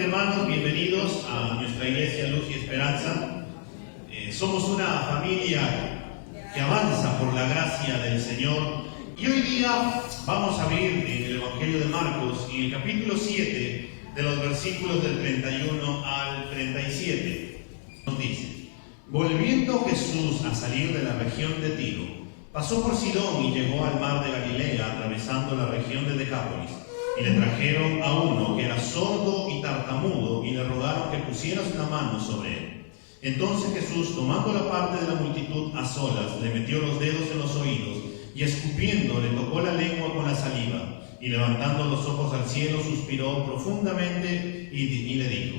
Nuevamente, hermanos, bienvenidos a nuestra iglesia Luz y Esperanza. Somos una familia que avanza por la gracia del Señor. Y hoy día vamos a abrir en el Evangelio de Marcos, en el capítulo 7, de los versículos del 31 al 37. Nos dice: volviendo Jesús a salir de la región de Tiro, pasó por Sidón y llegó al mar de Galilea, atravesando la región de Decápolis. Y le trajeron a uno que era sordo y tartamudo, y le rogaron que pusiera una mano sobre él. Entonces Jesús, tomando la parte de la multitud a solas, le metió los dedos en los oídos, y escupiendo le tocó la lengua con la saliva, y levantando los ojos al cielo suspiró profundamente y le dijo: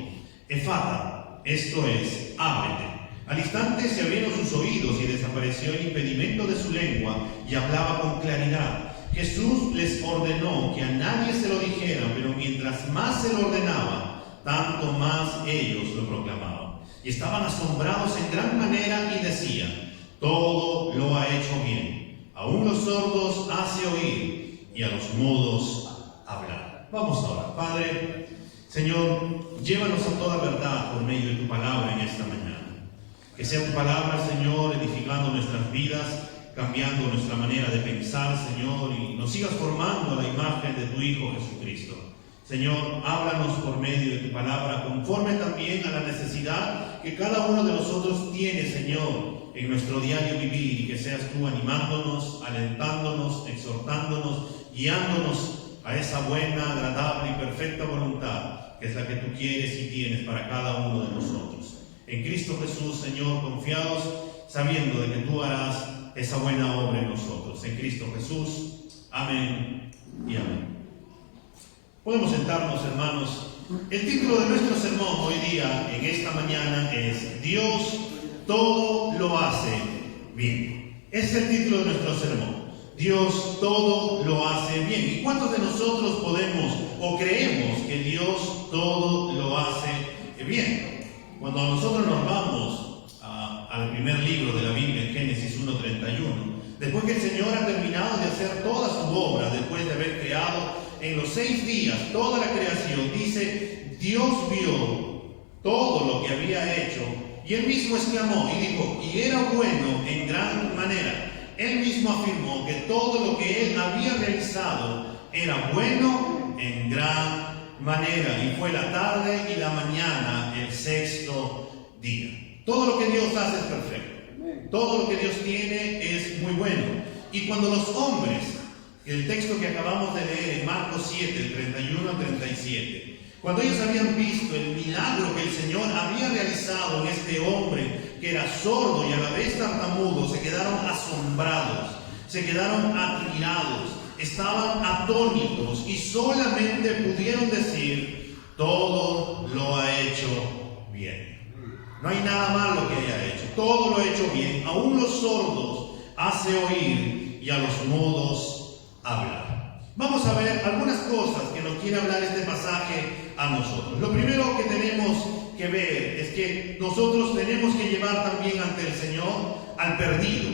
Efata, esto es, ábrete. Al instante se abrieron sus oídos y desapareció el impedimento de su lengua, y hablaba con claridad. Jesús les ordenó que a nadie se lo dijeran, pero mientras más se lo ordenaba, tanto más ellos lo proclamaban. Y estaban asombrados en gran manera y decían: todo lo ha hecho bien. Aún los sordos hace oír y a los mudos hablar. Vamos ahora. Padre, Señor, llévanos a toda verdad por medio de tu palabra en esta mañana. Que sea tu palabra, Señor, edificando nuestras vidas, cambiando nuestra manera de pensar, Señor, y nos sigas formando a la imagen de tu Hijo Jesucristo. Señor, háblanos por medio de tu palabra, conforme también a la necesidad que cada uno de nosotros tiene, Señor, en nuestro diario vivir, y que seas tú animándonos, alentándonos, exhortándonos, guiándonos a esa buena, agradable y perfecta voluntad, que es la que tú quieres y tienes para cada uno de nosotros. En Cristo Jesús, Señor, confiados, sabiendo de que tú harás esa buena obra en nosotros. En Cristo Jesús. Amén y amén. Podemos sentarnos, hermanos. El título de nuestro sermón hoy día, en esta mañana, es Dios todo lo hace bien. Ese es el título de nuestro sermón. Dios todo lo hace bien. ¿Y cuántos de nosotros podemos o creemos que Dios todo lo hace bien? Cuando nosotros nos vamos al primer libro de la Biblia, en Génesis 1:31, después que el Señor ha terminado de hacer toda su obra, después de haber creado en los 6 días toda la creación, dice: Dios vio todo lo que había hecho, y Él mismo exclamó y dijo: y era bueno en gran manera. Él mismo afirmó que todo lo que Él había realizado era bueno en gran manera, y fue la tarde y la mañana el 6º día. Todo lo que Dios hace es perfecto. Todo lo que Dios tiene es muy bueno. Y cuando los hombres, el texto que acabamos de leer en Marcos 7, el 31 al 37, cuando ellos habían visto el milagro que el Señor había realizado en este hombre que era sordo y a la vez tartamudo, se quedaron asombrados, se quedaron admirados, estaban atónitos y solamente pudieron decir: todo lo ha hecho bien. No hay nada malo que haya hecho, todo lo ha hecho bien. Aún los sordos hace oír y a los mudos hablar. Vamos a ver algunas cosas que nos quiere hablar este pasaje a nosotros. Lo primero que tenemos que ver es que nosotros tenemos que llevar también ante el Señor al perdido.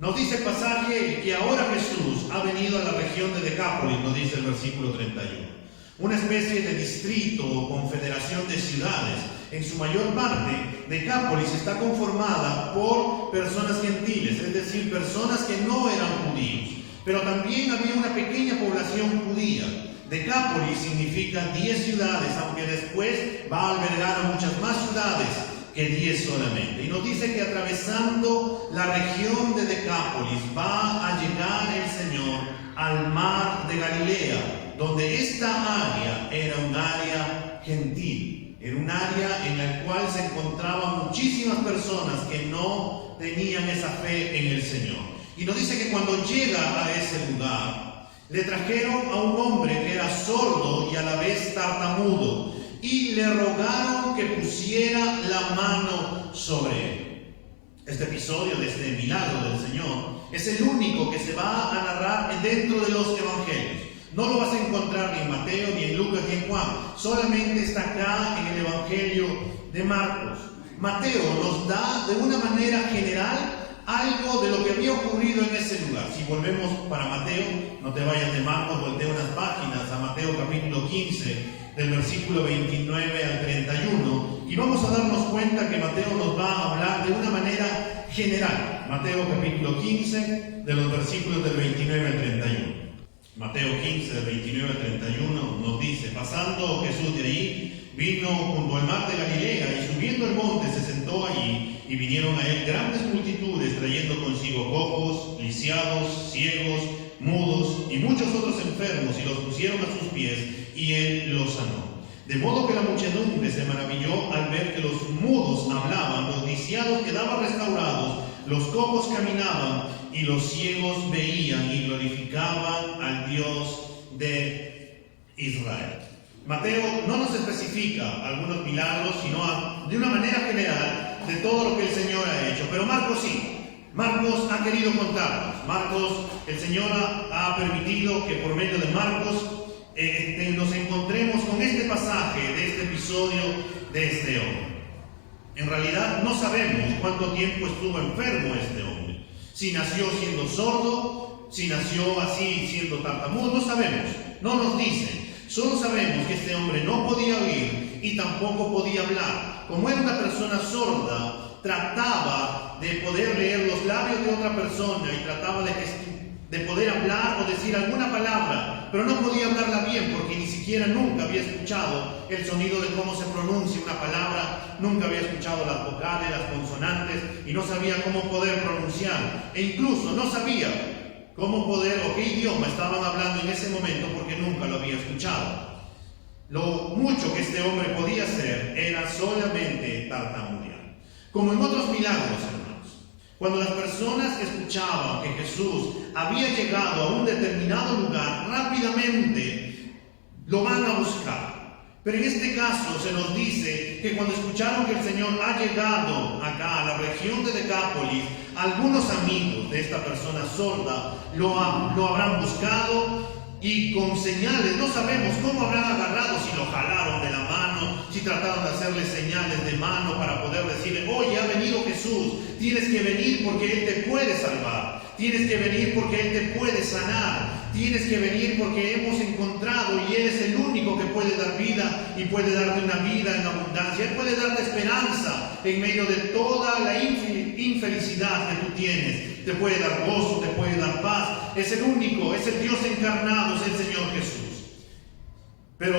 Nos dice el pasaje que ahora Jesús ha venido a la región de Decápolis, nos dice el versículo 31. Una especie de distrito o confederación de ciudades. En su mayor parte, Decápolis está conformada por personas gentiles, es decir, personas que no eran judíos. Pero también había una pequeña población judía. Decápolis significa 10 ciudades, aunque después va a albergar a muchas más ciudades que 10 solamente. Y nos dice que atravesando la región de Decápolis va a llegar el Señor al mar de Galilea, donde esta área era un área gentil. Era un área en la cual se encontraban muchísimas personas que no tenían esa fe en el Señor. Y nos dice que cuando llega a ese lugar, le trajeron a un hombre que era sordo y a la vez tartamudo, y le rogaron que pusiera la mano sobre él. Este episodio de este milagro del Señor es el único que se va a narrar dentro de los evangelios. No lo vas a encontrar ni en Mateo, ni en Lucas, ni en Juan. Solamente está acá en el Evangelio de Marcos. Mateo nos da de una manera general algo de lo que había ocurrido en ese lugar. Si volvemos para Mateo, no te vayas de Marcos, voltea unas páginas a Mateo capítulo 15, del versículo 29 al 31, y vamos a darnos cuenta que Mateo nos va a hablar de una manera general. Mateo capítulo 15, de los versículos del 29 al 31. Mateo 15, del 29 al 31 nos dice: pasando Jesús de ahí, vino junto al mar de Galilea, y subiendo el monte se sentó allí, y vinieron a él grandes multitudes, trayendo consigo cojos, lisiados, ciegos, mudos y muchos otros enfermos, y los pusieron a sus pies, y él los sanó. De modo que la muchedumbre se maravilló al ver que los mudos hablaban, los lisiados quedaban restaurados, los cojos caminaban, y los ciegos veían y glorificaban al Dios de Israel. Mateo no nos especifica algunos milagros, sino de una manera general de todo lo que el Señor ha hecho. Pero Marcos sí. Marcos ha querido contarnos. Marcos, el Señor ha permitido que por medio de Marcos nos encontremos con este pasaje, de este episodio de este hombre. En realidad no sabemos cuánto tiempo estuvo enfermo este hombre. Si nació siendo sordo, si nació así siendo tartamudo, no sabemos, no nos dice. Solo sabemos que este hombre no podía oír y tampoco podía hablar. Como era una persona sorda, trataba de poder leer los labios de otra persona y trataba de poder hablar o decir alguna palabra, pero no podía hablarla bien porque ni siquiera nunca había escuchado el sonido de cómo se pronuncia una palabra, nunca había escuchado las vocales, las consonantes, y no sabía cómo poder pronunciar, e incluso no sabía cómo poder o qué idioma estaban hablando en ese momento porque nunca lo había escuchado. Lo mucho que este hombre podía hacer era solamente tartamudear. Como en otros milagros, hermanos, cuando las personas escuchaban que Jesús había llegado a un determinado lugar, rápidamente lo van a buscar. Pero en este caso se nos dice que cuando escucharon que el Señor ha llegado acá a la región de Decápolis, algunos amigos de esta persona sorda lo habrán buscado, y con señales, no sabemos cómo habrán agarrado, si lo jalaron de la mano, si trataron de hacerle señales de mano para poder decirle: oye, ha venido Jesús, tienes que venir porque Él te puede salvar, tienes que venir porque Él te puede sanar, tienes que venir porque hemos encontrado y Él es el único que puede dar vida y puede darte una vida en abundancia. Él puede darte esperanza en medio de toda la infelicidad que tú tienes. Te puede dar gozo, te puede dar paz. Es el único, es el Dios encarnado, es el Señor Jesús. Pero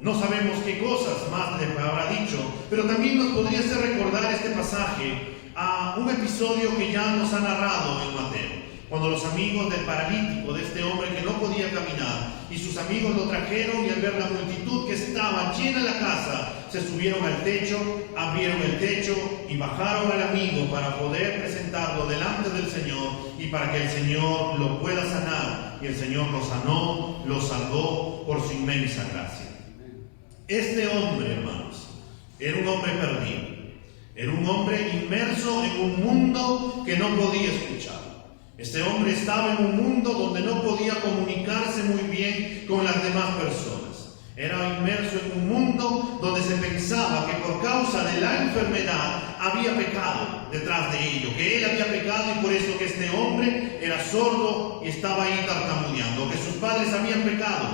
no sabemos qué cosas más le habrá dicho, pero también nos podría hacer recordar este pasaje a un episodio que ya nos ha narrado en Mateo. Cuando los amigos del paralítico, de este hombre que no podía caminar, y sus amigos lo trajeron, y al ver la multitud que estaba llena la casa, se subieron al techo, abrieron el techo y bajaron al amigo para poder presentarlo delante del Señor y para que el Señor lo pueda sanar. Y el Señor lo sanó, lo salvó por su inmensa gracia. Este hombre, hermanos, era un hombre perdido. Era un hombre inmerso en un mundo que no podía escuchar. Este hombre estaba en un mundo donde no podía comunicarse muy bien con las demás personas. Era inmerso en un mundo donde se pensaba que por causa de la enfermedad había pecado detrás de ello, que él había pecado y por eso que este hombre era sordo y estaba ahí tartamudeando, que sus padres habían pecado.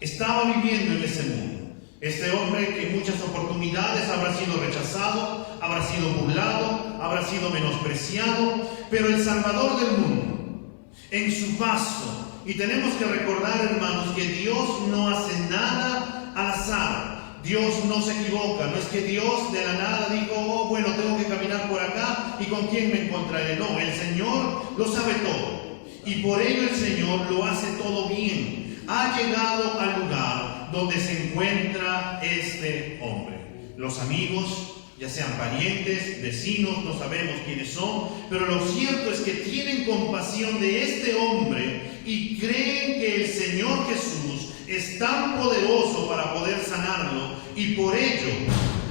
Estaba viviendo en ese mundo. Este hombre que en muchas oportunidades habrá sido rechazado, habrá sido burlado, habrá sido menospreciado, pero el Salvador del mundo, en su paso. Y tenemos que recordar, hermanos, que Dios no hace nada al azar. Dios no se equivoca. No es que Dios de la nada dijo: oh, bueno, tengo que caminar por acá y con quién me encontraré. No, el Señor lo sabe todo. Y por ello el Señor lo hace todo bien. Ha llegado al lugar donde se encuentra este hombre. Los amigos, ya sean parientes, vecinos, no sabemos quiénes son, pero lo cierto es que tienen compasión de este hombre y creen que el Señor Jesús es tan poderoso para poder sanarlo, y por ello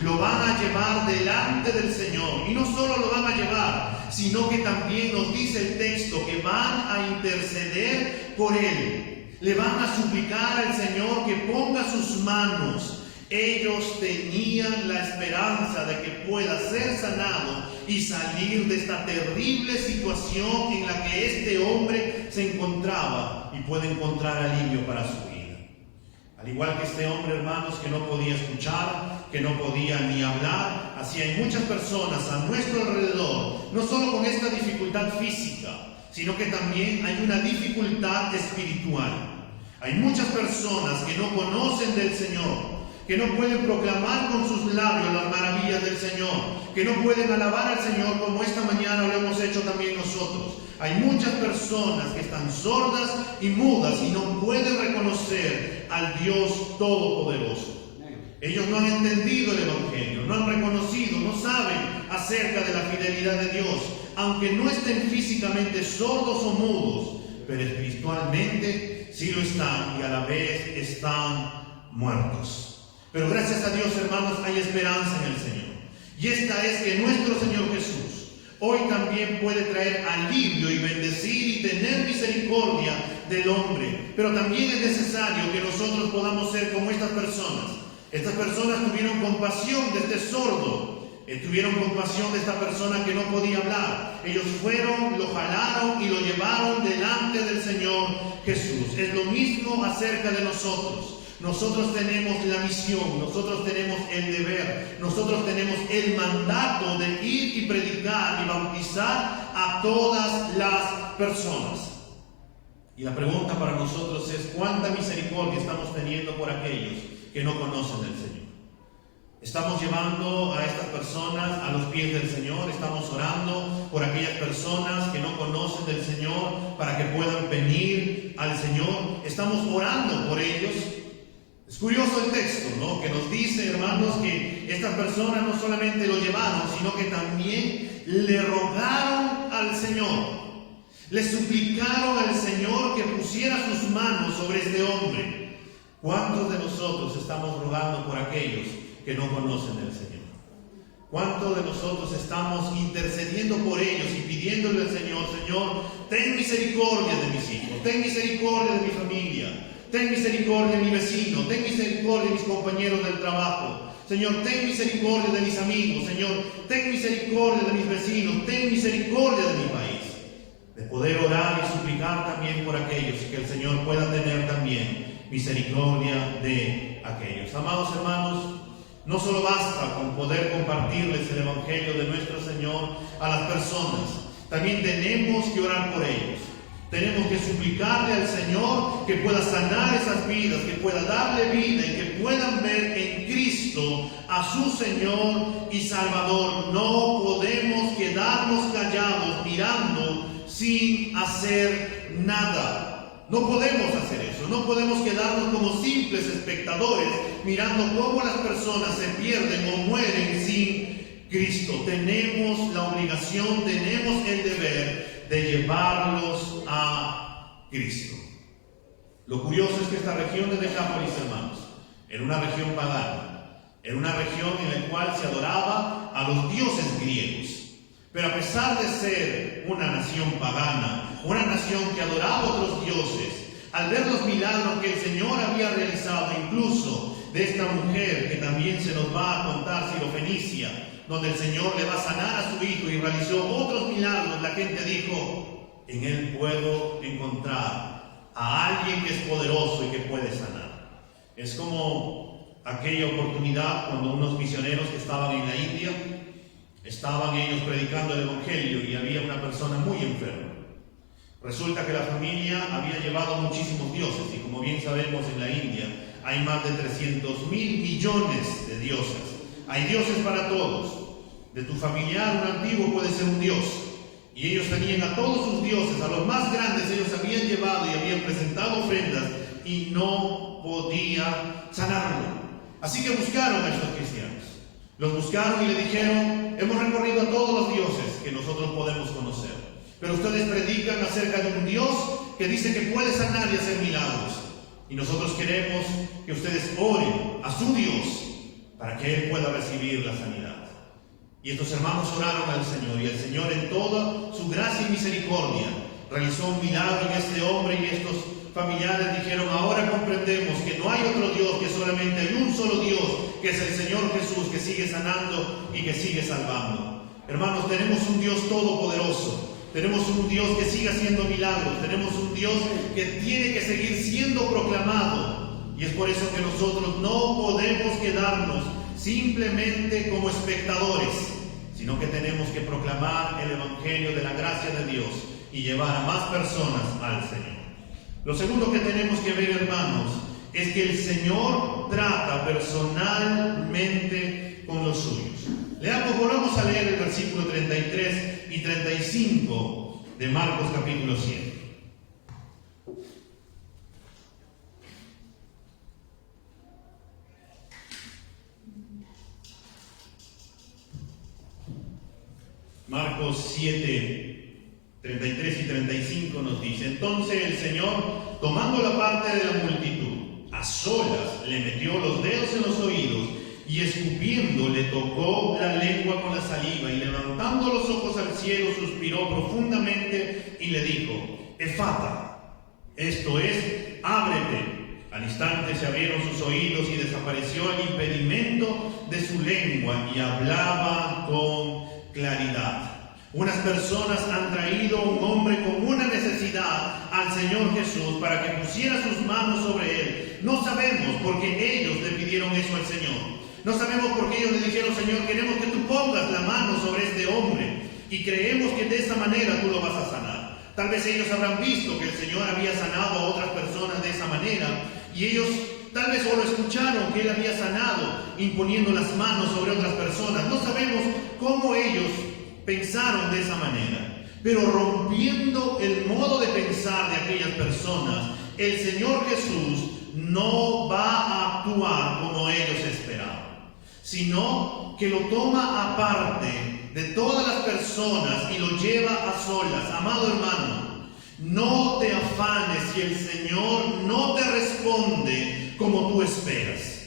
lo van a llevar delante del Señor. Y no solo lo van a llevar, sino que también nos dice el texto que van a interceder por él. Le van a suplicar al Señor que ponga sus manos. Ellos tenían la esperanza de que pueda ser sanado y salir de esta terrible situación en la que este hombre se encontraba y puede encontrar alivio para su vida. Al igual que este hombre, hermanos, que no podía escuchar, que no podía ni hablar, así hay muchas personas a nuestro alrededor, no solo con esta dificultad física, sino que también hay una dificultad espiritual. Hay muchas personas que no conocen del Señor, que no pueden proclamar con sus labios las maravillas del Señor, que no pueden alabar al Señor como esta mañana lo hemos hecho también nosotros. Hay muchas personas que están sordas y mudas y no pueden reconocer al Dios Todopoderoso. Ellos no han entendido el Evangelio, no han reconocido, no saben acerca de la fidelidad de Dios, aunque no estén físicamente sordos o mudos, pero espiritualmente sí lo están y a la vez están muertos. Pero gracias a Dios, hermanos, hay esperanza en el Señor. Y esta es que nuestro Señor Jesús hoy también puede traer alivio y bendecir y tener misericordia del hombre. Pero también es necesario que nosotros podamos ser como estas personas. Estas personas tuvieron compasión de este sordo. Tuvieron compasión de esta persona que no podía hablar. Ellos fueron, lo jalaron y lo llevaron delante del Señor Jesús. Es lo mismo acerca de nosotros. Nosotros tenemos la misión, nosotros tenemos el deber, nosotros tenemos el mandato de ir y predicar y bautizar a todas las personas. Y la pregunta para nosotros es: ¿cuánta misericordia estamos teniendo por aquellos que no conocen del Señor? Estamos llevando a estas personas a los pies del Señor, estamos orando por aquellas personas que no conocen del Señor para que puedan venir al Señor, estamos orando por ellos. Es curioso el texto, ¿no?, que nos dice, hermanos, que estas personas no solamente lo llevaron, sino que también le rogaron al Señor, le suplicaron al Señor que pusiera sus manos sobre este hombre. ¿Cuántos de nosotros estamos rogando por aquellos que no conocen del Señor? ¿Cuántos de nosotros estamos intercediendo por ellos y pidiéndole al Señor: Señor, ten misericordia de mis hijos, ten misericordia de mi familia, ten misericordia de mi vecino, ten misericordia de mis compañeros del trabajo, Señor, ten misericordia de mis amigos, Señor, ten misericordia de mis vecinos, ten misericordia de mi país? De poder orar y suplicar también por aquellos, que el Señor pueda tener también misericordia de aquellos. Amados hermanos, no solo basta con poder compartirles el Evangelio de nuestro Señor a las personas, también tenemos que orar por ellos. Tenemos que suplicarle al Señor que pueda sanar esas vidas, que pueda darle vida y que puedan ver en Cristo a su Señor y Salvador. No podemos quedarnos callados mirando sin hacer nada. No podemos hacer eso, no podemos quedarnos como simples espectadores mirando cómo las personas se pierden o mueren sin Cristo. Tenemos la obligación, tenemos el deber de llevarlos a Cristo. Lo curioso es que esta región de Decápolis, hermanos, era una región pagana, era una región en la cual se adoraba a los dioses griegos. Pero a pesar de ser una nación pagana, una nación que adoraba a otros dioses, al ver los milagros que el Señor había realizado, incluso de esta mujer que también se nos va a contar, Sirofenicia, donde el Señor le va a sanar a su hijo y realizó otros milagros, la gente dijo: en Él puedo encontrar a alguien que es poderoso y que puede sanar. Es como aquella oportunidad cuando unos misioneros que estaban en la India, estaban ellos predicando el Evangelio y había una persona muy enferma. Resulta que la familia había llevado muchísimos dioses y, como bien sabemos, en la India hay más de 300.000 millones de dioses. Hay dioses para todos. De tu familiar, un antiguo puede ser un dios. Y ellos tenían a todos sus dioses, a los más grandes, ellos habían llevado y habían presentado ofrendas y no podía sanarlo. Así que buscaron a estos cristianos. Los buscaron y le dijeron: hemos recorrido a todos los dioses que nosotros podemos conocer, pero ustedes predican acerca de un Dios que dice que puede sanar y hacer milagros. Y nosotros queremos que ustedes oren a su Dios para que Él pueda recibir la sanidad. Y estos hermanos oraron al Señor, y el Señor, en toda su gracia y misericordia, realizó un milagro en este hombre, y estos familiares dijeron: ahora comprendemos que no hay otro Dios, que solamente hay un solo Dios, que es el Señor Jesús, que sigue sanando y que sigue salvando. Hermanos, tenemos un Dios todopoderoso. Tenemos un Dios que sigue haciendo milagros. Tenemos un Dios que tiene que seguir siendo proclamado Y es por eso que nosotros no podemos quedarnos simplemente como espectadores, sino que tenemos que proclamar el Evangelio de la gracia de Dios y llevar a más personas al Señor. Lo segundo que tenemos que ver, hermanos, es que el Señor trata personalmente con los suyos. Volvamos a leer el versículo 33 y 35 de Marcos capítulo 7. Marcos 7, 33 y 35 nos dice: entonces el Señor, tomando la parte de la multitud, a solas le metió los dedos en los oídos y escupiendo le tocó la lengua con la saliva y levantando los ojos al cielo suspiró profundamente y le dijo: Efata, esto es, ábrete. Al instante se abrieron sus oídos y desapareció el impedimento de su lengua y hablaba con claridad. Unas personas han traído a un hombre con una necesidad al Señor Jesús para que pusiera sus manos sobre él. No sabemos por qué ellos le pidieron eso al Señor. No sabemos por qué ellos le dijeron: Señor, queremos que tú pongas la mano sobre este hombre y creemos que de esa manera tú lo vas a sanar. Tal vez ellos habrán visto que el Señor había sanado a otras personas de esa manera y ellos tal vez solo escucharon que Él había sanado imponiendo las manos sobre otras personas. No sabemos cómo ellos pensaron de esa manera, pero rompiendo el modo de pensar de aquellas personas, el Señor Jesús no va a actuar como ellos esperaban, sino que lo toma aparte de todas las personas y lo lleva a solas. Amado hermano, no te afanes si el Señor no te responde como tú esperas.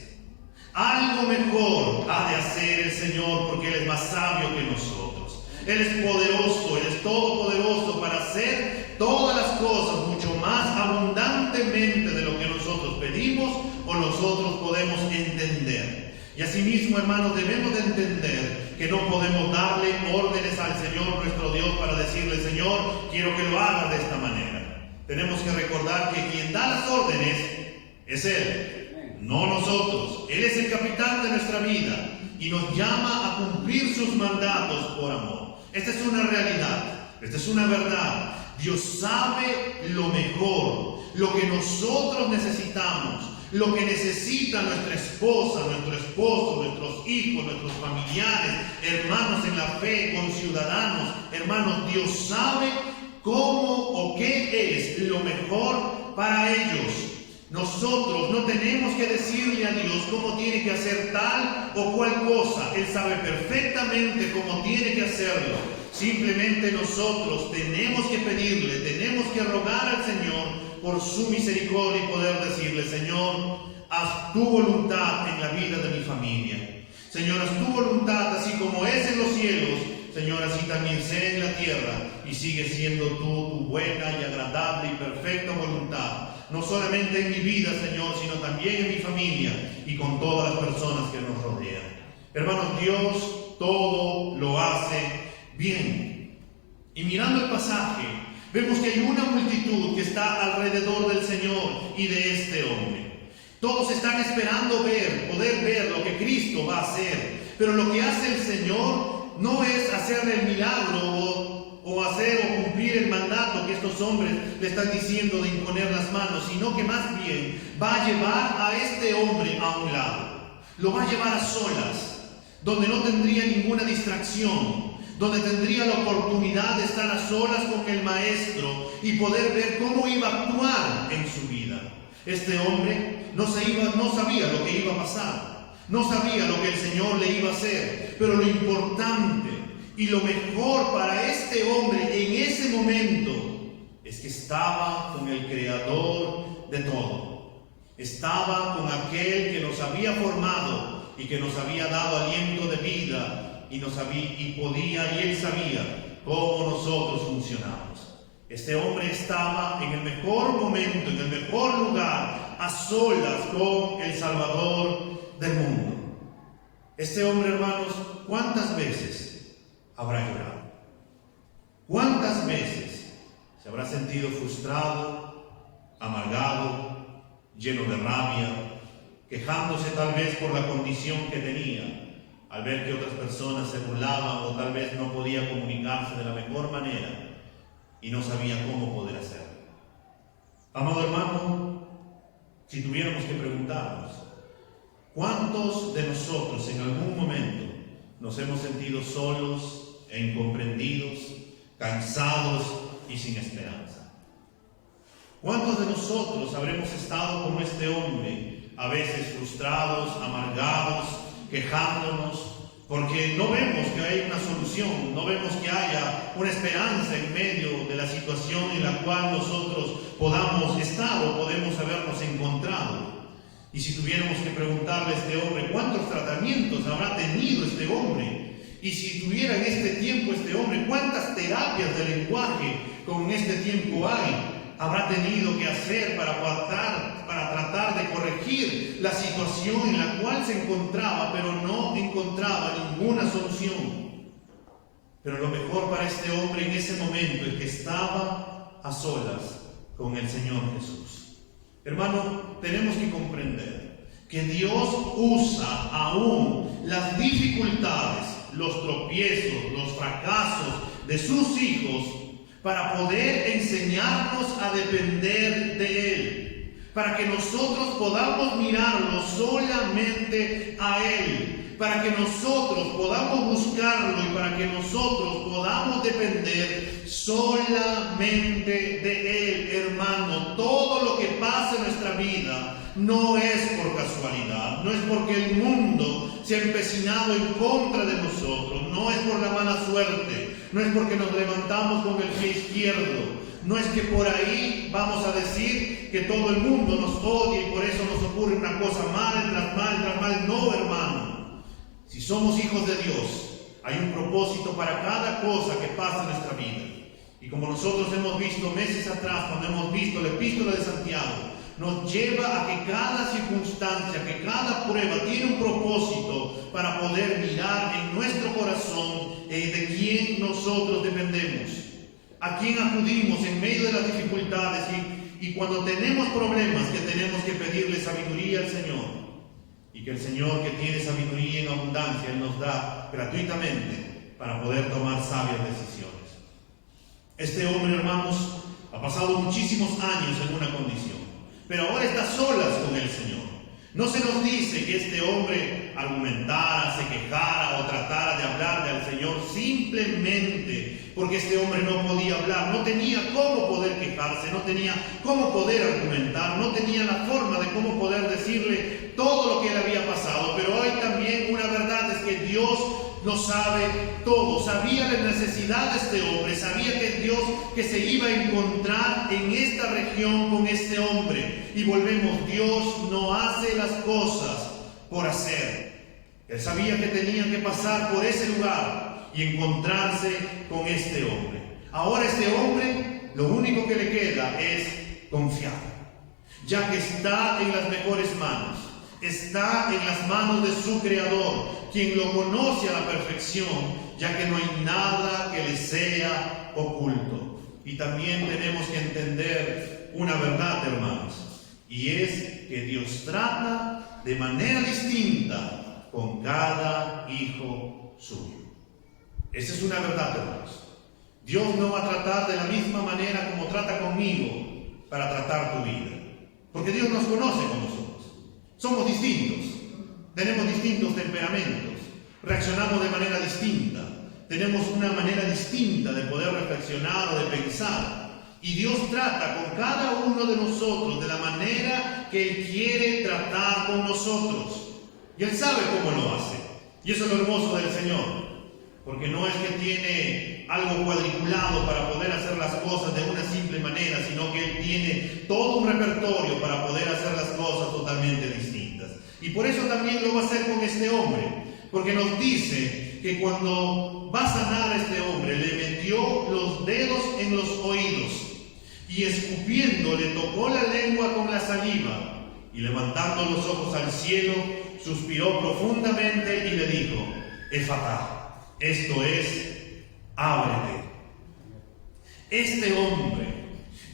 Algo mejor ha de hacer el Señor, porque Él es más sabio que nosotros. Él es poderoso, Él es todopoderoso para hacer todas las cosas mucho más abundantemente de lo que nosotros pedimos o nosotros podemos entender. Y asimismo, hermanos, debemos de entender que no podemos darle órdenes al Señor nuestro Dios para decirle: Señor, quiero que lo hagas de esta manera. Tenemos que recordar que quien da las órdenes es Él, no nosotros. Él es el capitán de nuestra vida y nos llama a cumplir sus mandatos por amor. Esta es una realidad, esta es una verdad. Dios sabe lo mejor, lo que nosotros necesitamos, lo que necesita nuestra esposa, nuestro esposo, nuestros hijos, nuestros familiares, hermanos en la fe, conciudadanos. Hermanos, Dios sabe cómo o qué es lo mejor para ellos. Nosotros no tenemos que decirle a Dios cómo tiene que hacer tal o cual cosa. Él sabe perfectamente cómo tiene que hacerlo. Simplemente nosotros tenemos que pedirle, tenemos que rogar al Señor por su misericordia y poder decirle: Señor, haz tu voluntad en la vida de mi familia. Señor, haz tu voluntad así como es en los cielos. Señor, así también sea en la tierra, y sigue siendo tú tu buena y agradable y perfecta voluntad. No solamente en mi vida, Señor, sino también en mi familia y con todas las personas que nos rodean. Hermanos, Dios todo lo hace bien. Y mirando el pasaje, vemos que hay una multitud que está alrededor del Señor y de este hombre. Todos están esperando poder ver lo que Cristo va a hacer. Pero lo que hace el Señor no es hacerle el milagro o hacer o cumplir el mandato que estos hombres le están diciendo de imponer las manos, sino que más bien va a llevar a este hombre a un lado. Lo va a llevar a solas, donde no tendría ninguna distracción, donde tendría la oportunidad de estar a solas con el maestro y poder ver cómo iba a actuar en su vida. Este hombre no sabía lo que iba a pasar, no sabía lo que el Señor le iba a hacer, pero lo importante y lo mejor para este hombre en ese momento es que estaba con el Creador de todo. Estaba con aquel que nos había formado y que nos había dado aliento de vida y él sabía cómo nosotros funcionamos. Este hombre estaba en el mejor momento, en el mejor lugar, a solas con el Salvador del mundo. Este hombre, hermanos, ¿cuántas veces habrá llorado? ¿Cuántas veces se habrá sentido frustrado, amargado, lleno de rabia, quejándose tal vez por la condición que tenía, al ver que otras personas se burlaban o tal vez no podía comunicarse de la mejor manera y no sabía cómo poder hacerlo. Amado hermano, si tuviéramos que preguntarnos, ¿cuántos de nosotros en algún momento nos hemos sentido solos e incomprendidos, cansados y sin esperanza? ¿Cuántos de nosotros habremos estado como este hombre, a veces frustrados, amargados, quejándonos, porque no vemos que hay una solución, no vemos que haya una esperanza en medio de la situación en la cual nosotros podamos estar o podemos habernos encontrado? Y si tuviéramos que preguntarle a este hombre cuántos tratamientos habrá tenido este hombre, y si tuviera en este tiempo este hombre cuántas terapias de lenguaje con este tiempo habrá tenido que hacer para tratar de corregir la situación en la cual se encontraba, pero no encontraba ninguna solución. Pero lo mejor para este hombre en ese momento es que estaba a solas con el Señor Jesús. Hermano, tenemos que comprender que Dios usa aún las dificultades, los tropiezos, los fracasos de sus hijos para poder enseñarnos a depender de Él, para que nosotros podamos mirarlo solamente a Él, para que nosotros podamos buscarlo y para que nosotros podamos depender solamente de Él. Hermano, todo lo que pasa en nuestra vida no es por casualidad, no es porque el mundo se ha empecinado en contra de nosotros, no es por la mala suerte, no es porque nos levantamos con el pie izquierdo, no es que por ahí vamos a decir que todo el mundo nos odia y por eso nos ocurre una cosa mal tras mal tras mal. No, hermano. Si somos hijos de Dios, hay un propósito para cada cosa que pasa en nuestra vida. Y como nosotros hemos visto meses atrás, cuando hemos visto la epístola de Santiago, nos lleva a que cada circunstancia, que cada prueba tiene un propósito para poder mirar en nuestro corazón de quién nosotros dependemos, a quién acudimos en medio de las dificultades y cuando tenemos problemas, que tenemos que pedirle sabiduría al Señor, y que el Señor, que tiene sabiduría en abundancia, Él nos da gratuitamente para poder tomar sabias decisiones. Este hombre, hermanos, ha pasado muchísimos años en una condición, pero ahora está solas con el Señor. No se nos dice que este hombre argumentara, se quejara o tratara de hablarle al Señor simplemente porque este hombre no podía hablar, no tenía cómo poder quejarse, no tenía cómo poder argumentar, no tenía la forma de cómo poder decirle todo lo que le había pasado. Pero hoy también una verdad es que Dios lo sabe todo, sabía la necesidad de este hombre, sabía que Dios que se iba a encontrar en esta región con este hombre. Y volvemos, Dios no hace las cosas por hacer. Él sabía que tenía que pasar por ese lugar y encontrarse con este hombre. Ahora este hombre, lo único que le queda es confiar, ya que está en las mejores manos. Está en las manos de su Creador, quien lo conoce a la perfección, ya que no hay nada que le sea oculto. Y también tenemos que entender una verdad, hermanos, y es que Dios trata de manera distinta con cada hijo suyo. Esa es una verdad, hermanos. Dios no va a tratar de la misma manera como trata conmigo para tratar tu vida, porque Dios nos conoce como nosotros. Somos distintos, tenemos distintos temperamentos, reaccionamos de manera distinta, tenemos una manera distinta de poder reflexionar o de pensar. Y Dios trata con cada uno de nosotros de la manera que Él quiere tratar con nosotros. Y Él sabe cómo lo hace. Y eso es lo hermoso del Señor, porque no es que tiene algo cuadriculado para poder hacer las cosas de una simple manera, sino que Él tiene todo un repertorio para poder hacer las cosas totalmente distintas. Y por eso también lo va a hacer con este hombre, porque nos dice que cuando va a sanar a este hombre, le metió los dedos en los oídos y escupiendo le tocó la lengua con la saliva y levantando los ojos al cielo, suspiró profundamente y le dijo: Efatá. Esto es, ábrete. Este hombre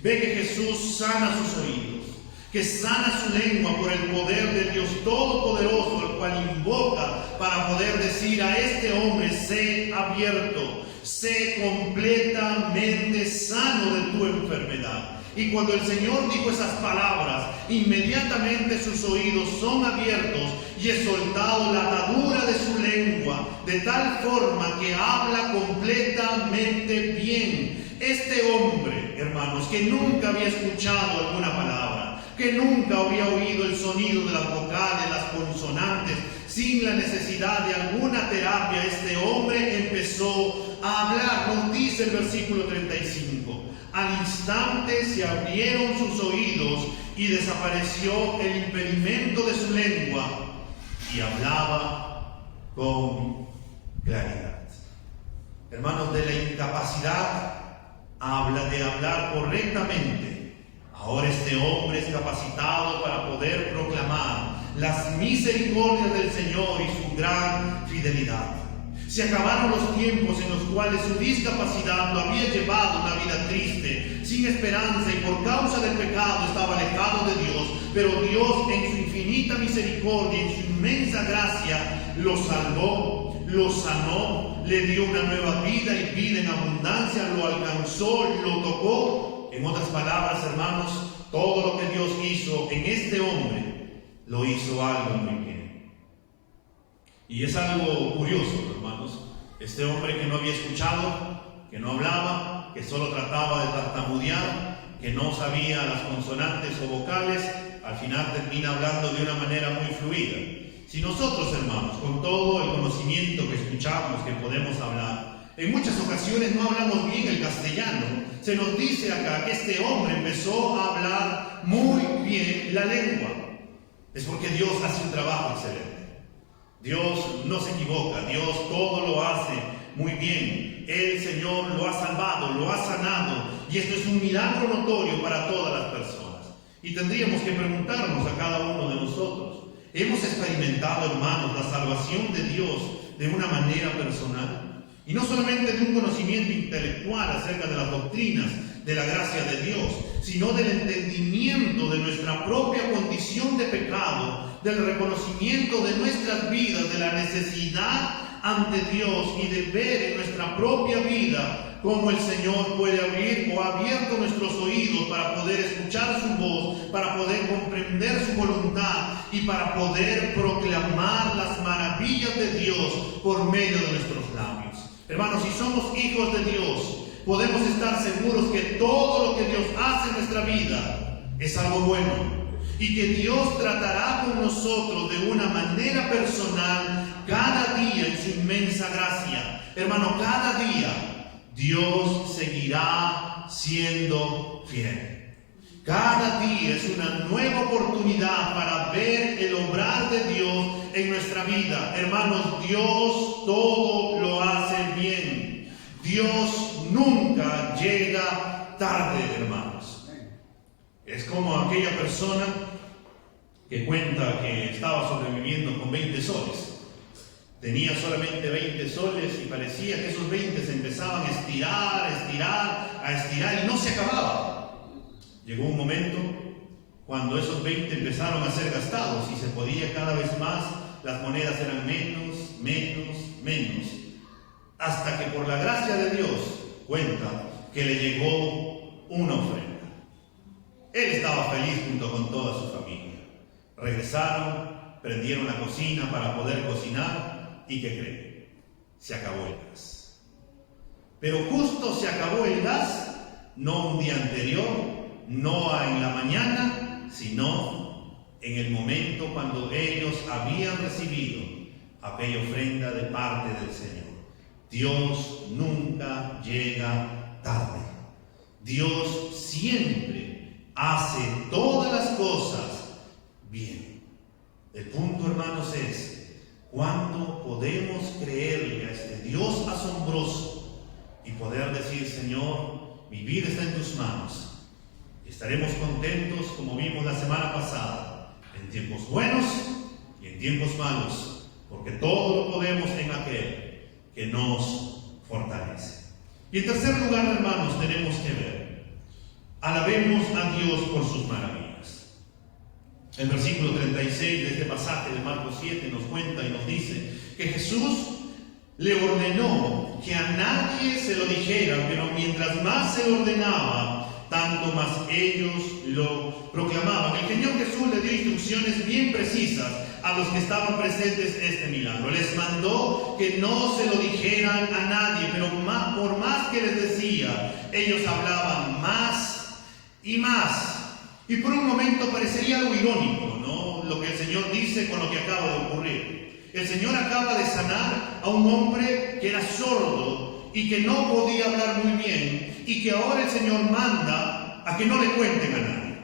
ve que Jesús sana sus oídos, que sana su lengua por el poder del Dios Todopoderoso, al cual invoca para poder decir a este hombre: sé abierto, sé completamente sano de tu enfermedad. Y cuando el Señor dijo esas palabras, inmediatamente sus oídos son abiertos y es soltado la atadura de su lengua, de tal forma que habla completamente bien. Este hombre, hermanos, que nunca había escuchado alguna palabra, que nunca había oído el sonido de las vocales, las consonantes, sin la necesidad de alguna terapia, este hombre empezó a hablar. Nos dice el versículo 35. Al instante se abrieron sus oídos y desapareció el impedimento de su lengua y hablaba con claridad. Hermanos, de la incapacidad de hablar correctamente, ahora este hombre es capacitado para poder proclamar las misericordias del Señor y su gran fidelidad. Se acabaron los tiempos en los cuales su discapacidad lo había llevado a una vida triste, sin esperanza, y por causa del pecado estaba alejado de Dios. Pero Dios, en su infinita misericordia, en su inmensa gracia, lo salvó, lo sanó, le dio una nueva vida y vida en abundancia, lo alcanzó, lo tocó. En otras palabras, hermanos, todo lo que Dios hizo en este hombre, lo hizo algo muy bien. Y es algo curioso, hermanos. Este hombre que no había escuchado, que no hablaba, que solo trataba de tartamudear, que no sabía las consonantes o vocales, al final termina hablando de una manera muy fluida. Si nosotros, hermanos, con todo el conocimiento que escuchamos, que podemos hablar, en muchas ocasiones no hablamos bien el castellano. Se nos dice acá que este hombre empezó a hablar muy bien la lengua. Es porque Dios hace un trabajo excelente. Dios no se equivoca, Dios todo lo hace muy bien. El Señor lo ha salvado, lo ha sanado, y esto es un milagro notorio para todas las personas. Y tendríamos que preguntarnos a cada uno de nosotros: ¿hemos experimentado, hermanos, la salvación de Dios de una manera personal? Y no solamente de un conocimiento intelectual acerca de las doctrinas de la gracia de Dios, sino del entendimiento de nuestra propia condición de pecado, del reconocimiento de nuestras vidas, de la necesidad ante Dios, y de ver en nuestra propia vida cómo el Señor puede abrir o ha abierto nuestros oídos para poder escuchar su voz, para poder comprender su voluntad y para poder proclamar las maravillas de Dios por medio de nuestros labios. Hermanos, si somos hijos de Dios, podemos estar seguros que todo lo que Dios hace en nuestra vida es algo bueno, y que Dios tratará con nosotros de una manera personal cada día en su inmensa gracia. Hermano, cada día Dios seguirá siendo fiel. Cada día es una nueva oportunidad para ver el obrar de Dios en nuestra vida. Hermanos, Dios todo lo hace bien. Dios nunca llega tarde, hermanos. Es como aquella persona que cuenta que estaba sobreviviendo con 20 soles. Tenía solamente 20 soles y parecía que esos 20 se empezaban a estirar y no se acababa. Llegó un momento cuando esos 20 empezaron a ser gastados y se podía cada vez más, las monedas eran menos, hasta que por la gracia de Dios cuenta que le llegó una ofrenda. Él estaba feliz junto con toda su familia. Regresaron, prendieron la cocina para poder cocinar, y ¿qué creen? Se acabó el gas. Pero justo se acabó el gas, no un día anterior, no en la mañana, sino en el momento cuando ellos habían recibido aquella ofrenda de parte del Señor. Dios nunca llega tarde. Dios siempre hace todas las cosas bien. El punto, hermanos, es cuánto podemos creerle a este Dios asombroso y poder decir: Señor, mi vida está en tus manos. Estaremos contentos, como vimos la semana pasada, en tiempos buenos y en tiempos malos, porque todo lo podemos en aquel que nos fortalece. Y en tercer lugar, hermanos, tenemos que ver: alabemos a Dios por sus maravillas. El versículo 36 de este pasaje de Marcos 7 nos cuenta y nos dice que Jesús le ordenó que a nadie se lo dijera, pero mientras más se lo ordenaba, tanto más ellos lo proclamaban. El Señor Jesús le dio instrucciones bien precisas a los que estaban presentes este milagro. Les mandó que no se lo dijeran a nadie, pero por más que les decía, ellos hablaban más y más. Y por un momento parecería algo irónico, ¿no? Lo que el Señor dice con lo que acaba de ocurrir. El Señor acaba de sanar a un hombre que era sordo y que no podía hablar muy bien, y que ahora el Señor manda a que no le cuenten a nadie.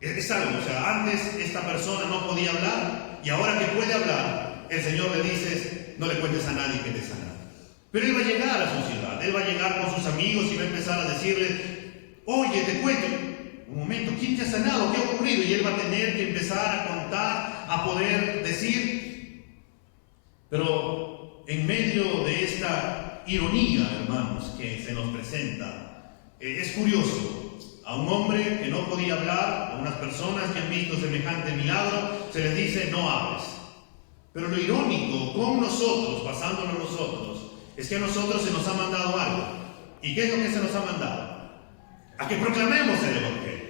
Es algo, o sea, antes esta persona no podía hablar, y ahora que puede hablar, el Señor le dice, no le cuentes a nadie que te sana. Pero él va a llegar a su ciudad, él va a llegar con sus amigos y va a empezar a decirle, oye, te cuento, un momento, ¿quién te ha sanado? ¿Qué ha ocurrido? Y él va a tener que empezar a contar, a poder decir. Pero en medio de esta ironía, hermanos, que se nos presenta, es curioso. A un hombre que no podía hablar, a unas personas que han visto semejante milagro, se les dice, no hables. Pero lo irónico con nosotros, pasándolo a nosotros, es que a nosotros se nos ha mandado algo. ¿Y qué es lo que se nos ha mandado? A que proclamemos el Evangelio,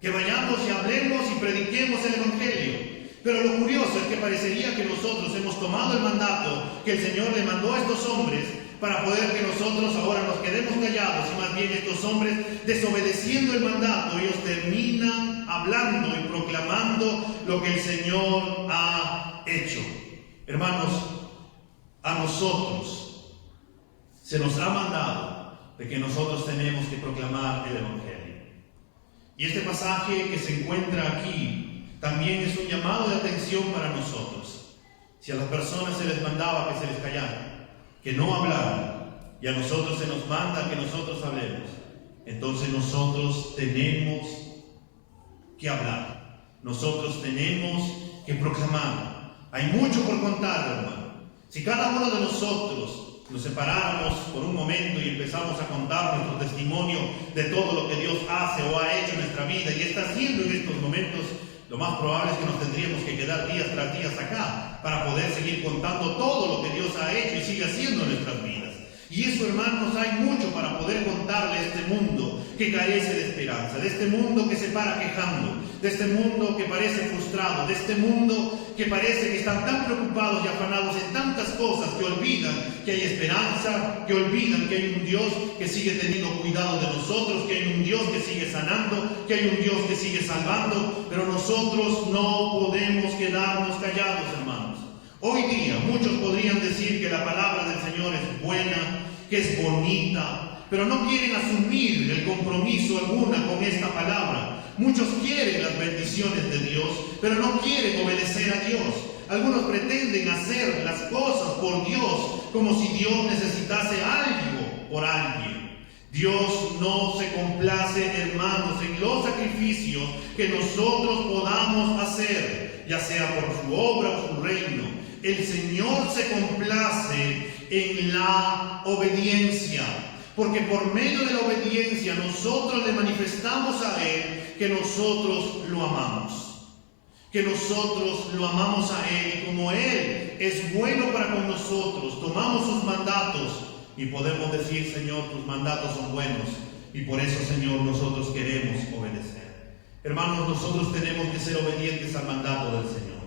que vayamos y hablemos y prediquemos el Evangelio. Pero lo curioso es que parecería que nosotros hemos tomado el mandato que el Señor le mandó a estos hombres para poder que nosotros ahora nos quedemos callados, y más bien estos hombres, desobedeciendo el mandato, ellos terminan hablando y proclamando lo que el Señor ha hecho. Hermanos, a nosotros se nos ha mandado de que nosotros tenemos que proclamar el Evangelio. Y este pasaje que se encuentra aquí también es un llamado de atención para nosotros. Si a las personas se les mandaba que se les callara, que no hablaran, y a nosotros se nos manda que nosotros hablemos, entonces nosotros tenemos que hablar, nosotros tenemos que proclamar. Hay mucho por contar, hermano. Si cada uno de nosotros nos separáramos por un momento y empezamos a contar nuestro testimonio de todo lo que Dios hace o ha hecho en nuestra vida y está haciendo en estos momentos, lo más probable es que nos tendríamos que quedar días tras días acá para poder seguir contando todo lo que Dios ha hecho y sigue haciendo en nuestras vidas. Y eso, hermanos, hay mucho para poder contarle a este mundo que carece de esperanza, de este mundo que se para quejando, de este mundo que parece frustrado, de este mundo que parece que están tan preocupados y afanados en tantas cosas que olvidan que hay esperanza, que olvidan que hay un Dios que sigue teniendo cuidado de nosotros, que hay un Dios que sigue sanando, que hay un Dios que sigue salvando, pero nosotros no podemos quedarnos callados, hermanos. Hoy día muchos podrían decir que la palabra del Señor es buena, que es bonita, pero no quieren asumir el compromiso alguna con esta palabra. Muchos quieren las bendiciones de Dios, pero no quieren obedecer a Dios. Algunos pretenden hacer las cosas por Dios como si Dios necesitase algo por alguien. Dios no se complace, hermanos, en los sacrificios que nosotros podamos hacer, ya sea por su obra o su reino. El Señor se complace en la obediencia, porque por medio de la obediencia nosotros le manifestamos a Él que nosotros lo amamos, que nosotros lo amamos a Él, y como Él es bueno para con nosotros, tomamos sus mandatos y podemos decir, Señor, tus mandatos son buenos, y por eso, Señor, nosotros queremos obedecer. Hermanos, nosotros tenemos que ser obedientes al mandato del Señor.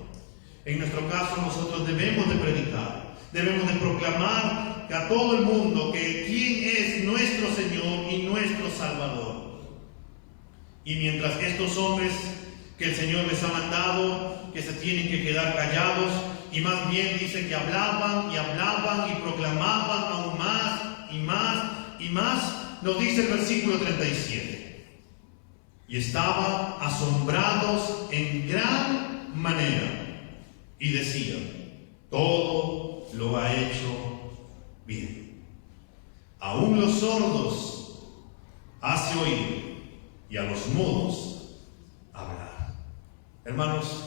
En nuestro caso, nosotros debemos de predicar, debemos de proclamar a todo el mundo que quién es nuestro Señor y nuestro Salvador. Y mientras estos hombres que el Señor les ha mandado, que se tienen que quedar callados, y más bien dice que hablaban y proclamaban aún más y más y más, nos dice el versículo 37. Y estaban asombrados en gran manera. Y decía, todo lo ha hecho bien. Aún los sordos hace oír y a los mudos hablar. Hermanos,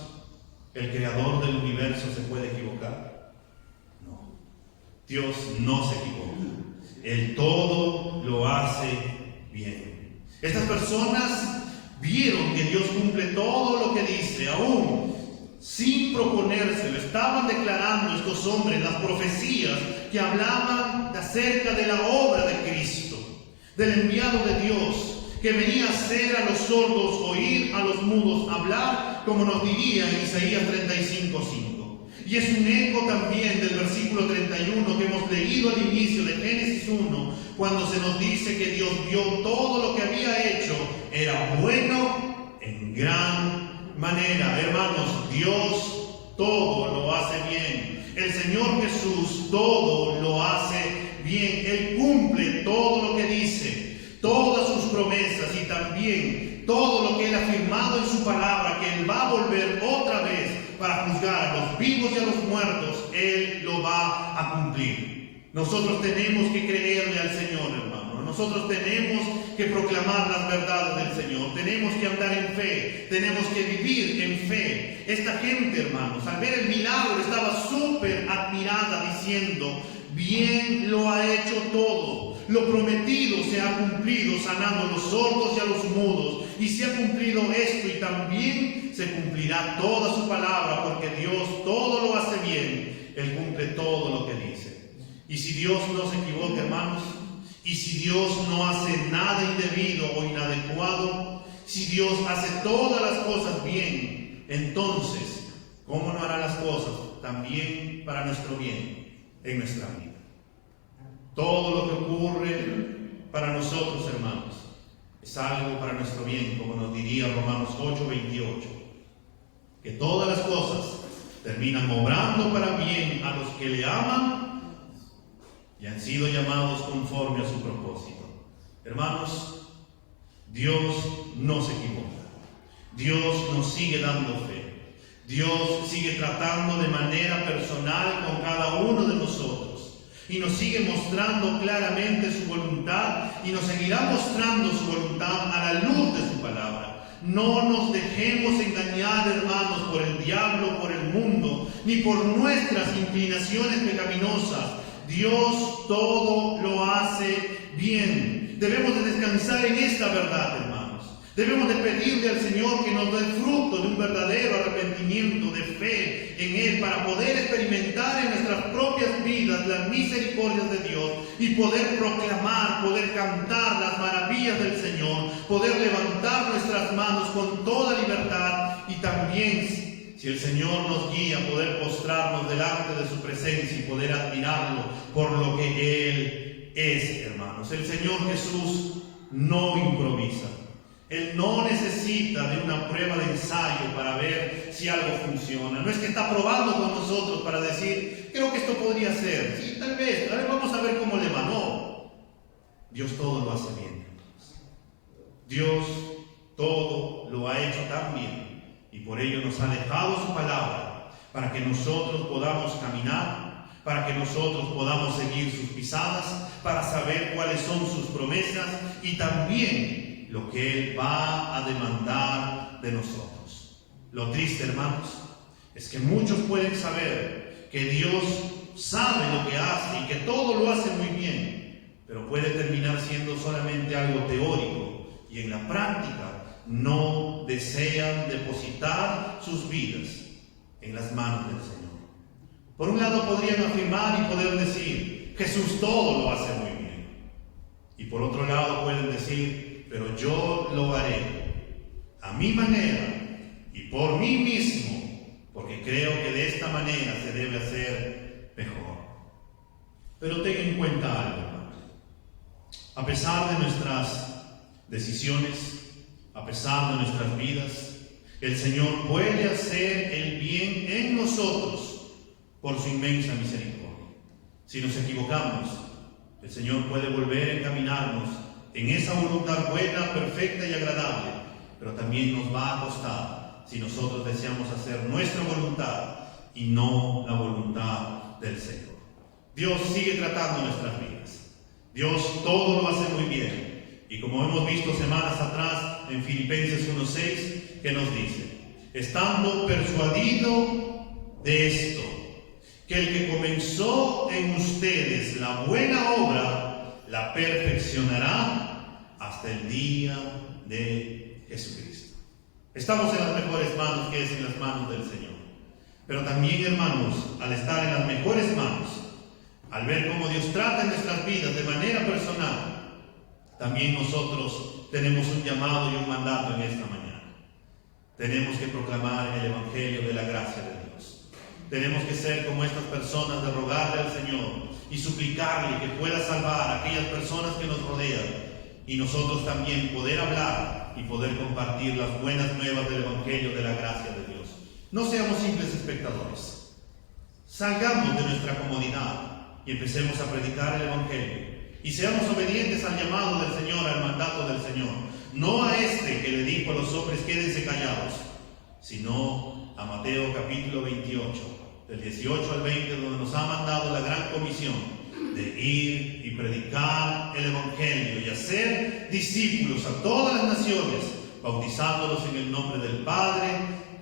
¿el creador del universo se puede equivocar? No. Dios no se equivoca. Él todo lo hace bien. Estas personas vieron que Dios cumple todo lo que dice, aún sin proponérselo. Estaban declarando estos hombres las profecías que hablaban acerca de la obra de Cristo, del enviado de Dios, que venía a hacer a los sordos oír, a los mudos hablar, como nos diría en Isaías 35:5. Y es un eco también del versículo 31 que hemos leído al inicio de Génesis 1, cuando se nos dice que Dios vio todo lo que había hecho, era bueno en gran manera. Hermanos, Dios todo lo hace bien. El Señor Jesús todo lo hace bien. Él cumple todo lo que dice, todas sus promesas, y también todo lo que Él ha afirmado en su palabra, que Él va a volver otra vez para juzgar a los vivos y a los muertos. Él lo va a cumplir. Nosotros tenemos que creerle al Señor, hermano. Nosotros tenemos que proclamar las verdades del Señor. Tenemos que andar en fe. Tenemos que vivir en fe. Esta gente, hermanos, al ver el milagro estaba súper admirada, diciendo: bien lo ha hecho todo. Lo prometido se ha cumplido, sanando a los sordos y a los mudos. Y se ha cumplido esto, y también se cumplirá toda su palabra, porque Dios todo lo hace bien. Él cumple todo lo que dice. Y si Dios no se equivoca, hermanos, y si Dios no hace nada indebido o inadecuado, si Dios hace todas las cosas bien, entonces, ¿cómo no hará las cosas también para nuestro bien en nuestra vida? Todo lo que ocurre para nosotros, hermanos, es algo para nuestro bien, como nos diría Romanos 8:28, que todas las cosas terminan obrando para bien a los que le aman y han sido llamados conforme a su propósito. Hermanos, Dios no se equivoca. Dios nos sigue dando fe. Dios sigue tratando de manera personal con cada uno de nosotros. Y nos sigue mostrando claramente su voluntad, y nos seguirá mostrando su voluntad a la luz de su palabra. No nos dejemos engañar, hermanos, por el diablo, por el mundo, ni por nuestras inclinaciones pecaminosas. Dios todo lo hace bien. Debemos de descansar en esta verdad, hermanos. Debemos de pedirle al Señor que nos dé el fruto de un verdadero arrepentimiento, de fe en Él, para poder experimentar en nuestras propias vidas las misericordias de Dios y poder proclamar, poder cantar las maravillas del Señor, poder levantar nuestras manos con toda libertad, y también, si el Señor nos guía, poder postrarnos delante de su presencia y poder admirarlo por lo que Él es, hermanos. El Señor Jesús no improvisa. Él no necesita de una prueba de ensayo para ver si algo funciona. No es que está probando con nosotros para decir: creo que esto podría ser. Sí, tal vez vamos a ver cómo le va. No. Dios todo lo hace bien. Dios todo lo ha hecho tan bien, y por ello nos ha dejado su palabra para que nosotros podamos caminar, para que nosotros podamos seguir sus pisadas, para saber cuáles son sus promesas y también lo que Él va a demandar de nosotros. Lo triste, hermanos, es que muchos pueden saber que Dios sabe lo que hace y que todo lo hace muy bien, pero puede terminar siendo solamente algo teórico, y en la práctica no desean depositar sus vidas en las manos del Señor. Por un lado podrían afirmar y poder decir: Jesús todo lo hace muy bien. Y por otro lado pueden decir: pero yo lo haré a mi manera y por mí mismo, porque creo que de esta manera se debe hacer mejor. Pero ten en cuenta algo, hermano. A pesar de nuestras decisiones, a pesar de nuestras vidas, el Señor puede hacer el bien en nosotros por su inmensa misericordia. Si nos equivocamos, el Señor puede volver a encaminarnos en esa voluntad buena, perfecta y agradable, pero también nos va a costar si nosotros deseamos hacer nuestra voluntad y no la voluntad del Señor. Dios sigue tratando nuestras vidas. Dios todo lo hace muy bien. Y como hemos visto semanas atrás en Filipenses 1:6, que nos dice: estando persuadido de esto, que el que comenzó en ustedes la buena obra, la perfeccionará hasta el día de Jesucristo. Estamos en las mejores manos, que es en las manos del Señor. Pero también, hermanos, al estar en las mejores manos, al ver cómo Dios trata en nuestras vidas de manera personal, también nosotros tenemos un llamado y un mandato en esta mañana. Tenemos que proclamar el Evangelio de la gracia de Dios. Tenemos que ser como estas personas, de rogarle al Señor y suplicarle que pueda salvar a aquellas personas que nos rodean, y nosotros también poder hablar y poder compartir las buenas nuevas del Evangelio de la gracia de Dios. No seamos simples espectadores. Salgamos de nuestra comodidad y empecemos a predicar el Evangelio. Y seamos obedientes al llamado del Señor, al mandato del Señor. No a este que le dijo a los hombres, quédense callados, sino a Mateo capítulo 28, del 18 al 20, donde nos ha mandado la gran comisión de ir y predicar el Evangelio y hacer discípulos a todas las naciones, bautizándolos en el nombre del Padre,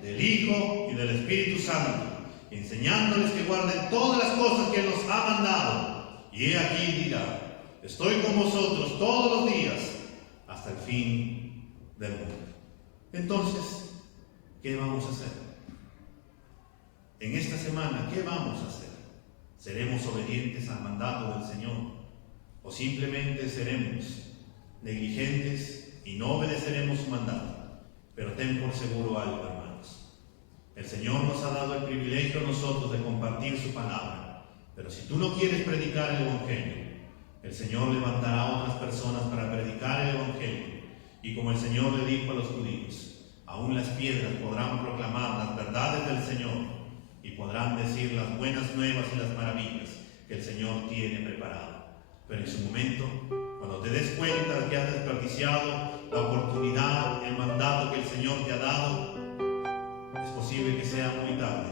del Hijo y del Espíritu Santo, enseñándoles que guarden todas las cosas que Él nos ha mandado. Y he aquí dirá: estoy con vosotros todos los días hasta el fin del mundo. Entonces, ¿qué vamos a hacer? En esta semana, ¿qué vamos a hacer? ¿Seremos obedientes al mandato del Señor? ¿O simplemente seremos negligentes y no obedeceremos su mandato? Pero ten por seguro algo, hermanos. El Señor nos ha dado el privilegio a nosotros de compartir su palabra. Pero si tú no quieres predicar el Evangelio, el Señor levantará a otras personas para predicar el Evangelio. Y como el Señor le dijo a los judíos, aún las piedras podrán proclamar las verdades del Señor y podrán decir las buenas nuevas y las maravillas que el Señor tiene preparado. Pero en su momento, cuando te des cuenta de que has desperdiciado la oportunidad, el mandato que el Señor te ha dado, es posible que sea muy tarde.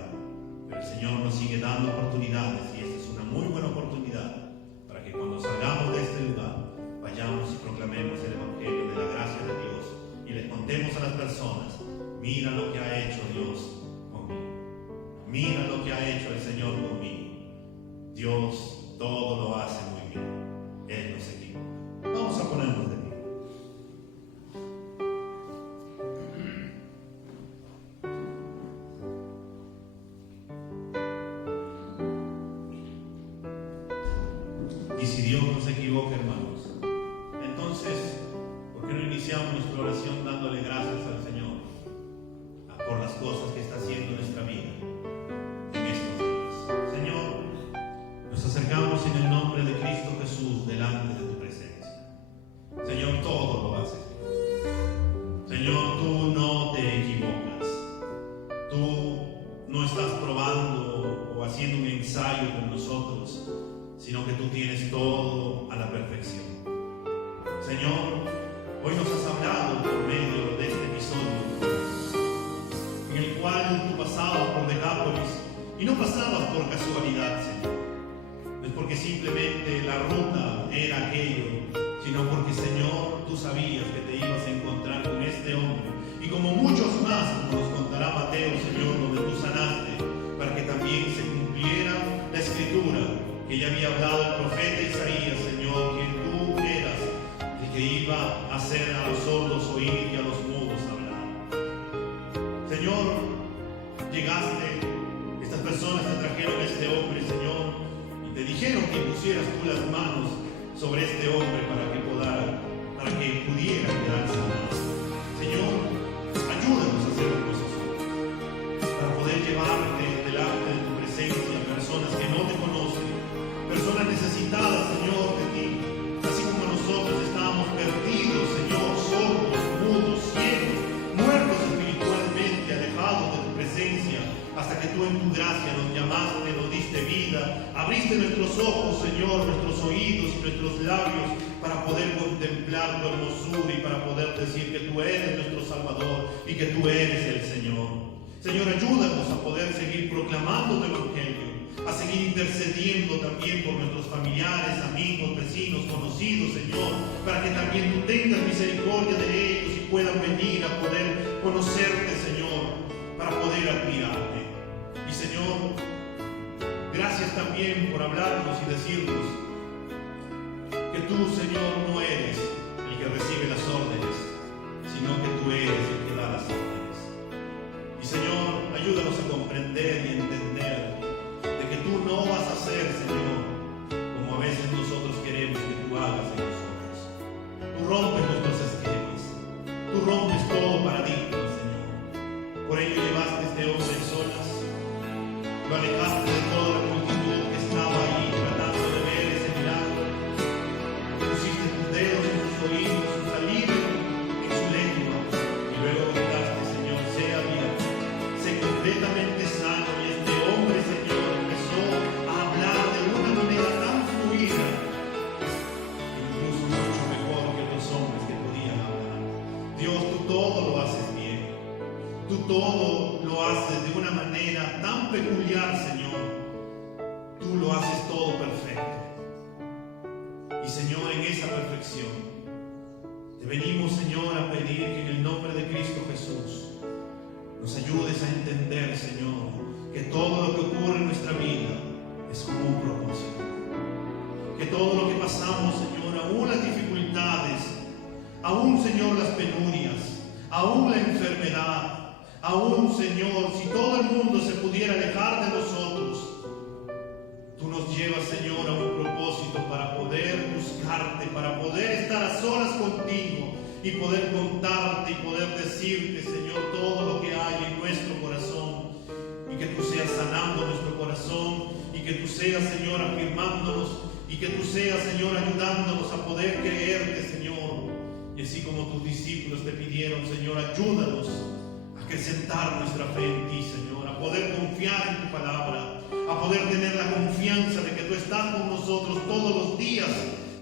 Pero el Señor nos sigue dando oportunidades, y esta es una muy buena oportunidad para que cuando salgamos de este lugar, vayamos y proclamemos el Evangelio de la gracia de Dios y les contemos a las personas: mira lo que ha hecho Dios conmigo, mira lo que ha hecho el Señor conmigo. Dios todo lo hace muy bien, Él no se equivoca. Vamos a ponernos de pie. Y si Dios no se equivoca, hermanos, entonces, ¿por qué no iniciamos nuestra oración dándole gracias al Señor por las cosas que está haciendo en nuestra vida en estos días? Señor, nos acercamos en el nombre de Cristo Jesús delante de tu presencia. Señor, todo lo haces bien. Señor, tú no te equivocas. Tú no estás probando o haciendo un ensayo con nosotros, sino que tú tienes todo a la perfección. Señor, hoy nos has hablado por medio de este episodio en el cual tú pasabas por Decápolis, y no pasabas por casualidad, Señor. No es porque simplemente la ruta era aquello, sino porque, Señor, tú sabías que te ibas a encontrar con este hombre, y como muchos más, como nos contará Mateo, Señor, donde tú sanaste, para que también se cumpliera la escritura que ya había hablado el profeta Isaías, Señor, que tú eras el que iba a hacer a los sordos oír y a los mudos hablar. Señor, llegaste, estas personas te trajeron a este hombre, Señor, y te dijeron que pusieras tú las manos sobre este hombre para que pudiera quedar sanado. Señor, ayúdanos a hacer las cosas para poder llevarte delante de tu presencia a personas que no te conocen, personas necesitadas, Señor, de ti, así como nosotros estábamos perdidos, Señor, sordos, mudos, ciegos, muertos espiritualmente, alejados de tu presencia, hasta que tú en tu gracia nos llamaste, nos diste vida, abriste nuestros ojos, Señor, nuestros oídos y nuestros labios para poder contemplar tu hermosura y para poder decir que tú eres nuestro Salvador y que tú eres el Señor. Señor, ayúdanos a poder seguir proclamando tu Evangelio, a seguir intercediendo también por nuestros familiares, amigos, vecinos, conocidos, Señor, para que también tú tengas misericordia de ellos y puedan venir a poder conocerte, Señor, para poder admirarte. Y, Señor, gracias también por hablarnos y decirnos que tú, Señor, no eres el que recibe las órdenes, sino que tú eres el que da las órdenes. Y Señor, ayúdanos a comprender y entender de que tú no vas a hacer, Señor, como a veces nosotros queremos que tú hagas en nosotros. Tú rompes nuestros esquemas, tú rompes todo paradigma, Señor. Por ello llevaste a este hombre en solas, lo alejaste de toda la multitud que estaba ahí tratando de ver ese milagro. Pusiste tus dedos en sus oídos, su saliva en su lengua, y luego gritaste, Señor, sea abierto, sé completamente sano. Y este hombre, Señor, empezó a hablar de una manera tan fluida, incluso mucho mejor que los hombres que podían hablar. Dios, tú todo lo haces bien, tú todo lo haces de una manera tan peculiar, Señor. Tú lo haces todo perfecto. Y Señor, en esa perfección te venimos, Señor, a pedir que en el nombre de Cristo Jesús nos ayudes a entender, Señor, que todo lo que ocurre en nuestra vida es con un propósito. Que todo lo que pasamos, Señor, aún las dificultades, aún, Señor, las penurias, aún la enfermedad, aún, Señor, si todo el mundo se pudiera alejar de nosotros, tú nos llevas, Señor, a un propósito para poder buscarte, para poder estar a solas contigo y poder contarte y poder decirte, Señor, todo lo que hay en nuestro corazón, y que tú seas sanando nuestro corazón, y que tú seas, Señor, afirmándonos, y que tú seas, Señor, ayudándonos a poder creerte, Señor. Y así como tus discípulos te pidieron, Señor, ayúdanos a acrecentar nuestra fe en ti, Señor, a poder confiar en tu palabra, a poder tener la confianza de que tú estás con nosotros todos los días,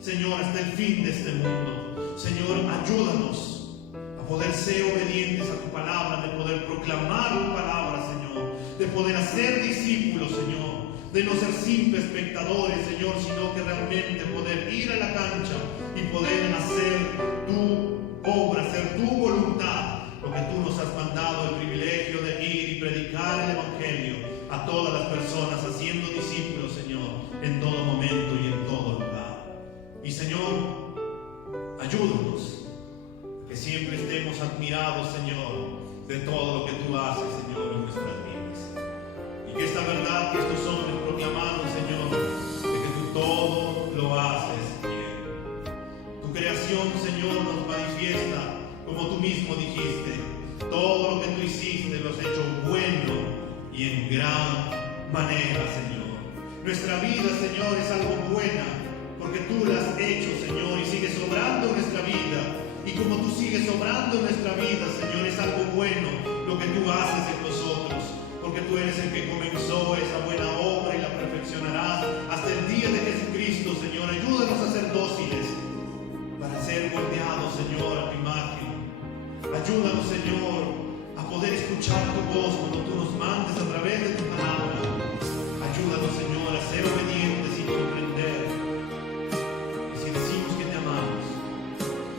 Señor, hasta el fin de este mundo. Señor, ayúdanos a poder ser obedientes a tu palabra, de poder proclamar tu palabra, Señor, de poder hacer discípulos, Señor, de no ser simples espectadores, Señor, sino que realmente poder ir a la cancha y poder hacer tu obra, hacer tu voluntad, lo que tú nos has mandado, el privilegio de ir y predicar el Evangelio a todas las personas, haciendo discípulos, Señor, en todo momento y en todo lugar. Y Señor, ayúdanos a que siempre estemos admirados, Señor, de todo lo que tú haces, Señor, en nuestras vidas. Y que esta verdad que estos hombres proclamaron, Señor, de que tú todo lo haces bien. Tu creación, Señor, nos manifiesta, como tú mismo dijiste, todo lo que tú hiciste lo has hecho bueno y en gran manera, Señor. Nuestra vida, Señor, es algo buena, porque tú la has hecho, Señor, y sigues obrando nuestra vida. Y como tú sigues obrando nuestra vida, Señor, es algo bueno lo que tú haces en nosotros, porque tú eres el que comenzó esa buena obra y la perfeccionarás hasta el día de Jesucristo, Señor. Ayúdanos a ser dóciles para ser moldeados, Señor, a tu imagen. Ayúdanos, Señor, a poder escuchar tu voz cuando tú nos mandes a través de tu palabra. Ayúdanos, Señor, a ser obedientes y comprender. Y si decimos que te amamos,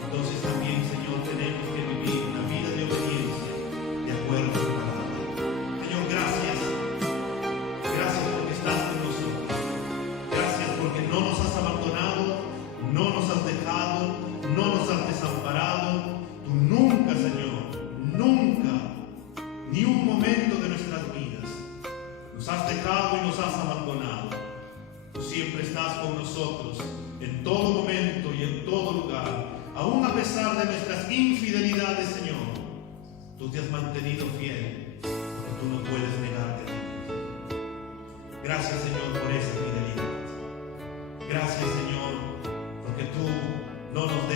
entonces también, Señor, tenemos que vivir una vida de obediencia de acuerdo a tu palabra. Señor, gracias. Gracias porque estás con nosotros. Gracias porque no nos has abandonado, no nos has dejado, no nos has desamparado. Tú nunca, Señor, nunca, ni un momento de nuestras vidas nos has dejado y nos has abandonado. Tú siempre estás con nosotros en todo momento y en todo lugar. Aún a pesar de nuestras infidelidades, Señor, tú te has mantenido fiel, porque tú no puedes negarte a ti. Gracias, Señor, por esa fidelidad. Gracias, Señor, porque tú no nos